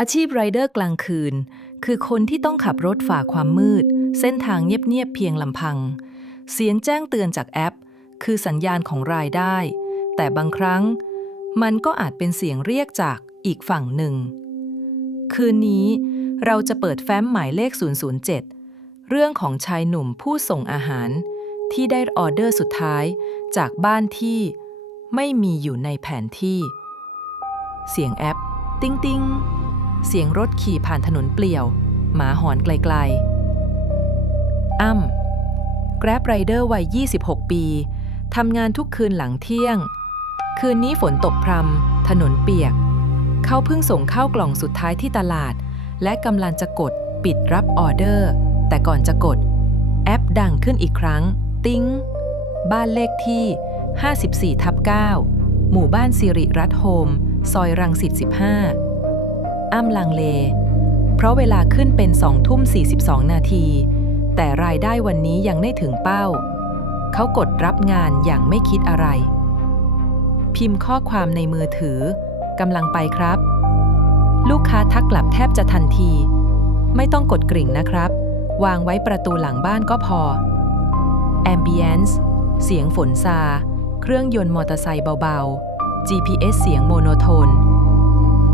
อาชีพไรเดอร์กลางคืน คือคนที่ต้องขับรถฝ่าความมืด เส้นทางเงียบๆเพียงลำพัง เสียงแจ้งเตือนจากแอป คือสัญญาณของรายได้ แต่บางครั้ง มันก็อาจเป็นเสียงเรียกจากอีกฝั่งหนึ่ง คืนนี้เราจะเปิดแฟ้มหมายเลข 007 เรื่องของชายหนุ่มผู้ส่งอาหาร ที่ได้ออเดอร์สุดท้ายจากบ้านที่ไม่มีอยู่ในแผนที่ เสียงแอป ติ้งติ้ง เสียงรถขี่ผ่านถนนเปลี่ยว หมาหอนไกลๆ อ้ำ Grab Rider วัย 26 ปีทำงานทุกคืนหลังเที่ยง คืนนี้ฝนตกพรำถนนเปียก เขาเพิ่งส่งข้าวกล่องสุดท้ายที่ตลาด และกำลังจะกดปิดรับออเดอร์ แต่ก่อนจะกด แอปดังขึ้นอีกครั้ง ติ้ง บ้านเลขที่ 54ทับ9หมู่บ้านสิริรัตน์โฮม ซอยรังสิต 15 อ้ำลังเล เพราะเวลาขึ้นเป็น2ทุ่ม 42 นาที แต่รายได้วันนี้ยังไม่ถึงเป้า เขากดรับงานอย่างไม่คิดอะไร พิมพ์ข้อความในมือถือกำลังไปครับ ลูกค้าทักกลับแทบจะทันที ไม่ต้องกดกริ่งนะครับ วางไว้ประตูหลังบ้านก็พอ Ambience เสียงฝนซา เครื่องยนต์มอเตอร์ไซค์เบาๆ GPS เสียงโมโนโทน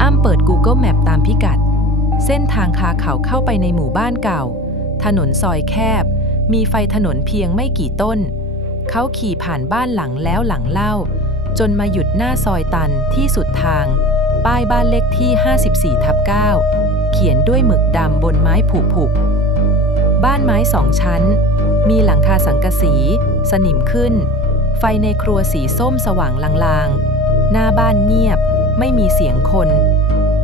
อ้ำเปิด Google Map ตามพิกัด เส้นทางคาเขาเข้าไปในหมู่บ้านเก่า ถนนซอยแคบ มีไฟถนนเพียงไม่กี่ต้น เขาขี่ผ่านบ้านหลังแล้วหลังเล่า จนมาหยุดหน้าซอยตันที่สุดทาง ป้ายบ้านเลขที่ 54ทับ9เขียนด้วยหมึกดำบนไม้ผุผุบ้านไม้สองชั้น มีหลังคาสังกะสี สนิมขึ้น ไฟในครัวสีส้มสว่างลางๆ หน้าบ้านเงียบ ไม่มีเสียงคน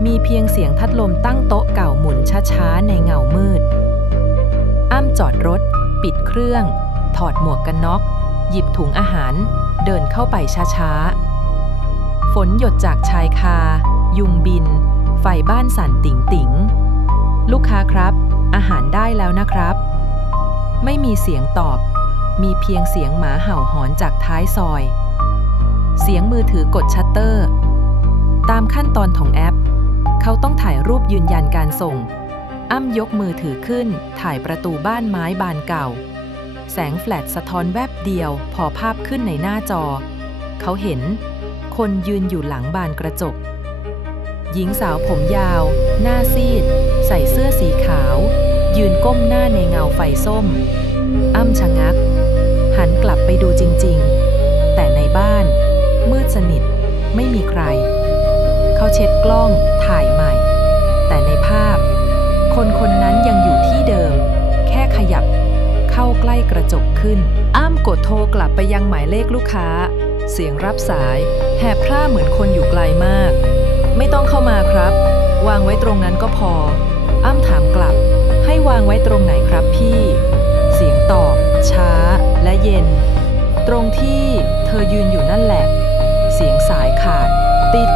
มีเพียงเสียงพัดลมตั้งโต๊ะเก่าหมุนช้าๆในเงามืด อ้ำจอดรถ ปิดเครื่อง ถอดหมวกกันน็อก หยิบถุงอาหาร เดินเข้าไปช้าๆ ฝนหยดจากชายคา ยุงบิน ไฟบ้านสั่นติ่งติงๆลูกค้าครับ อาหารได้แล้วนะครับ ไม่มีเสียงตอบ มีเพียงเสียงหมาเห่าหอนจากท้ายซอย เสียงมือถือกดชัตเตอร์ ตามขั้นตอนของแอป เขาต้องถ่ายรูปยืนยันการส่ง อ้ำยกมือถือขึ้น ถ่ายประตูบ้านไม้บานเก่า แสงแฟลชสะท้อนแวบเดียว พอภาพขึ้นในหน้าจอ เขาเห็น คนยืนอยู่หลังบานกระจก หญิงสาวผมยาว หน้าซีด ใส่เสื้อสีขาว ยืนก้มหน้าในเงาไฟส้ม อ้ำชะงัก หันกลับไปดูจริง ๆ แต่ในบ้าน มืดสนิทไม่มีใคร เขาเช็ดกล้องถ่ายใหม่ แต่ในภาพ คนคนนั้นยังอยู่ที่เดิม แค่ขยับ เข้าใกล้กระจกขึ้น อ้ำกดโทรกลับไปยังหมายเลขลูกค้า เสียงรับสาย แหบพร่าเหมือนคนอยู่ไกลมาก ไม่ต้องเข้ามาครับ วางไว้ตรงนั้นก็พอ อ้ำถามกลับ ให้วางไว้ตรงไหนครับพี่ เสียงตอบ ช้า และเย็น ตรงที่เธอยืนอยู่นั่นแหละ เสียงสายขาด ติด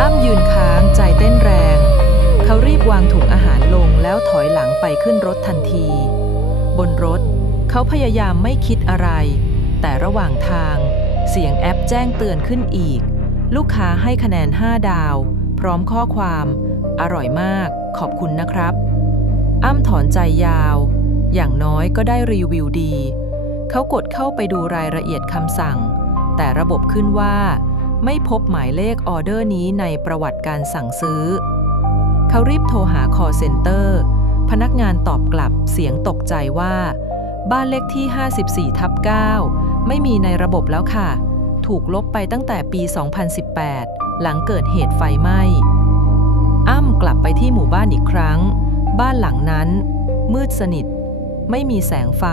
อ้ำยืนค้างใจเต้นแรง เขารีบวางถุงอาหารลงแล้วถอยหลังไปขึ้นรถทันที บนรถ เขาพยายามไม่คิดอะไร แต่ระหว่างทาง เสียงแอปแจ้งเตือนขึ้นอีก ลูกค้าให้คะแนน 5 ดาว พร้อมข้อความ อร่อยมาก ขอบคุณนะครับ อ้ำถอนใจยาว อย่างน้อยก็ได้รีวิวดี เขากดเข้าไปดูรายละเอียดคำสั่ง แต่ระบบขึ้นว่า ไม่พบหมายเลขออเดอร์นี้ในประวัติการสั่งซื้อ เขารีบโทรหา call center พนักงานตอบกลับเสียงตกใจว่า บ้านเลขที่ 54ทับ9ไม่มีในระบบแล้วค่ะ ถูกลบไปตั้งแต่ปี 2018 หลังเกิดเหตุไฟไหม้ อ้ำกลับไปที่หมู่บ้านอีกครั้ง บ้านหลังนั้น มืดสนิท ไม่มีแสงไฟ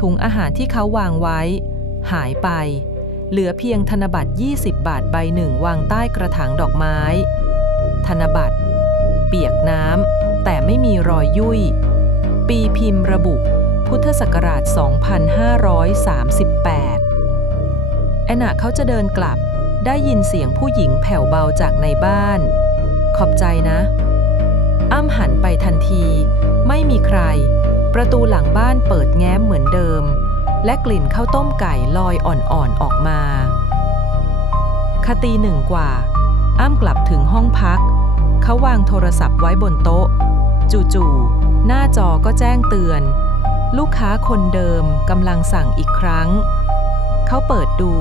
ถุงอาหารที่เขาวางไว้ หายไป เหลือเพียงธนบัตร 20 บาทใบหนึ่งวางใต้กระถางดอกไม้ ธนบัตร เปียกน้ำแต่ไม่มีรอยยุ่ย ปีพิมพ์ระบุ พุทธศักราช 2538ขณะเขาจะเดินกลับได้ยินเสียงผู้หญิงแผ่วเบาจากในบ้าน ขอบใจนะ อ้ำหันไปทันที ไม่มีใคร ประตูหลังบ้านเปิดแง้มเหมือนเดิม และกลิ่นข้าวต้มไก่ลอยอ่อนๆออกมา คตีหนึ่งกว่า อ้ำกลับถึงห้องพัก เขาวางโทรศัพท์ไว้บนโต๊ะ จู่ๆหน้าจอก็แจ้งเตือน ลูกค้าคนเดิมกำลังสั่งอีกครั้ง เขาเปิดดู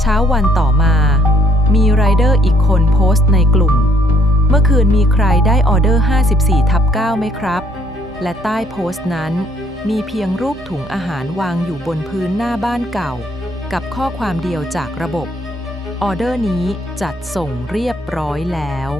เช้าวันต่อมา มีไรเดอร์อีกคนโพสต์ในกลุ่ม เมื่อคืนมีใครได้ออเดอร์ 54ทับ9ไหมครับ และใต้โพสต์นั้น มีเพียงรูปถุงอาหารวางอยู่บนพื้นหน้าบ้านเก่า กับข้อความเดียวจากระบบ ออเดอร์นี้จัดส่งเรียบร้อยแล้ว